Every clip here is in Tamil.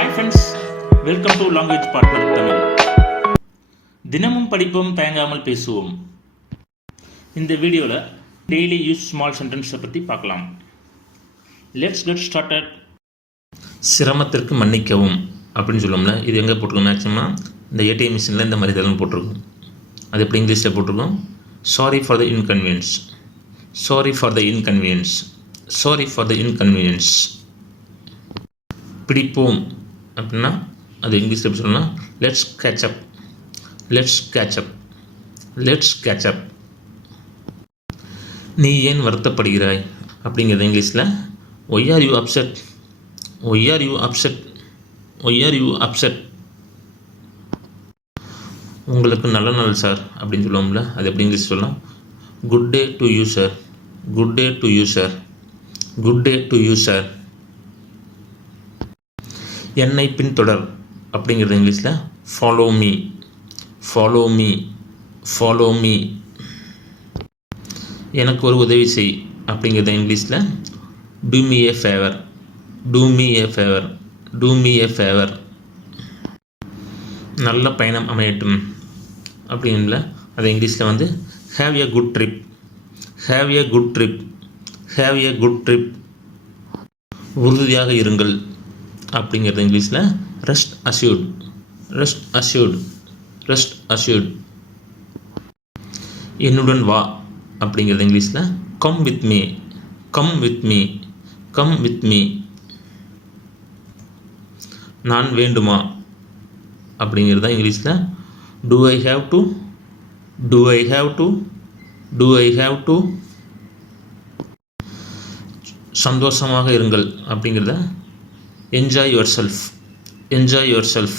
Hi friends, welcome to language partner Tamil. தினமும் படிப்போம், தயங்காமல் பேசுவோம். இந்த வீடியோவில் டெய்லி யூஸ் ஸ்மால் சென்டென்ஸை பற்றி பார்க்கலாம். Let's get started. சிரமத்திற்கு மன்னிக்கவும் அப்படின்னு சொல்லுவோம்ல, இது எங்கே போட்டிருக்கோம்? மேக்ஸிமம் இந்த ஏடிஎம் மிஷினில் இந்த மாதிரி இதெல்லாம் போட்டிருக்கோம். அது எப்படி இங்கிலீஷில் போட்டிருக்கோம்? Sorry for the inconvenience, sorry for the inconvenience, sorry for the inconvenience. பிடிப்போம் அப்படின்னா அது இங்கிலீஷில் எப்படி சொல்லணும்னா let's catch up, let's catch up, let's catch up. நீ ஏன் வருத்தப்படுகிறாய் அப்படிங்கிறது இங்கிலீஷில் why are you upset, why are you upset, why are you upset. உங்களுக்கு நல்ல நாள் சார் அப்படின்னு சொல்லுவோம்ல, அது எப்படி இங்கிலீஷ் சொல்லலாம்? Good day to you sir, good day to you sir, good day to you sir. என்னை பின்தொடர் அப்படிங்கிறது இங்கிலீஷில் follow me, follow me, follow me. எனக்கு ஒரு உதவி செய் அப்படிங்கிறது இங்கிலீஷில் டூ மீ ஏ ஃபேவர், டூ மீ ஏ ஃபேவர், டூ மீ ஏ ஃபேவர். நல்ல பயணம் அமையட்டும் அப்படிங்கள அது இங்கிலீஷில் வந்து have a good trip, have a good trip, have a good trip. உறுதியாக இருங்கள் அப்படிங்கிறது இங்கிலீஷில் rest assured, rest assured, rest assured. என்னுடன் வா அப்படிங்கிறது இங்கிலீஷில் come with me, come with me, come with me. நான் வேண்டுமா அப்படிங்கிறது இங்கிலீஷில் do I have to, do I have to, do I have to. சந்தோஷமாக இருங்கள் அப்படிங்கிறத enjoy yourself, enjoy yourself,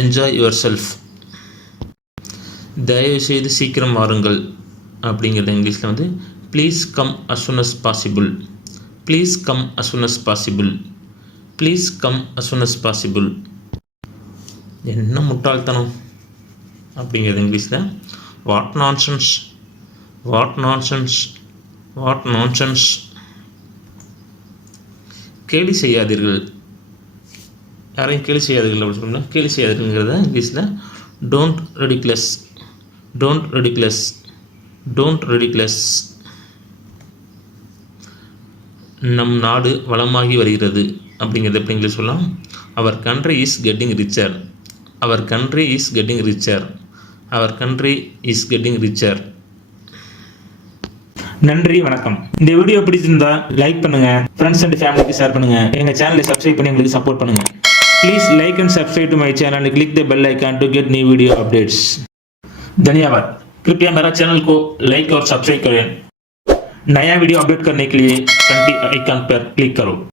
enjoy yourself. தயவுசெய்து சீக்கிரம் வாருங்கள் அப்படிங்கிறது இங்கிலீஷில் வந்து please come as soon as possible, please come as soon as possible, please come as soon as possible. என்ன முட்டாள்தனம் அப்படிங்கிறது இங்கிலீஷில் what nonsense, what nonsense, what nonsense. கேலி செய்யாதீர்கள், யாரையும் கேலி செய்யாதீர்கள் அப்படின்னு சொல்லணும்னா கேலி செய்யாதீர்கள்ங்கிறத இங்கிலீஷில் don't ridiculous, don't ridiculous, don't ridiculous. நம் நாடு வளமாகி வருகிறது அப்படிங்கிறது எப்படி இங்கிலீஷ் சொல்லலாம்? Our country is getting richer, our country is getting richer, our country is getting richer. நன்றி, வணக்கம். இந்த வீடியோ பிடிச்சிருந்தா லைக் பண்ணுங்க, ஃப்ரெண்ட்ஸ் அண்ட் ஃபேமிலிக்கு ஷேர் பண்ணுங்க, எங்க சேனலை சப்ஸ்கிரைப் பண்ணி எங்களுக்கு சப்போர்ட் பண்ணுங்க. Please like and subscribe to my channel and click the bell icon to get new video updates. धन्यवाद. कृपया मेरा चैनल को लाइक और सब्सक्राइब करें. नया वीडियो अपडेट करने के लिए घंटी आइकन पर क्लिक करो.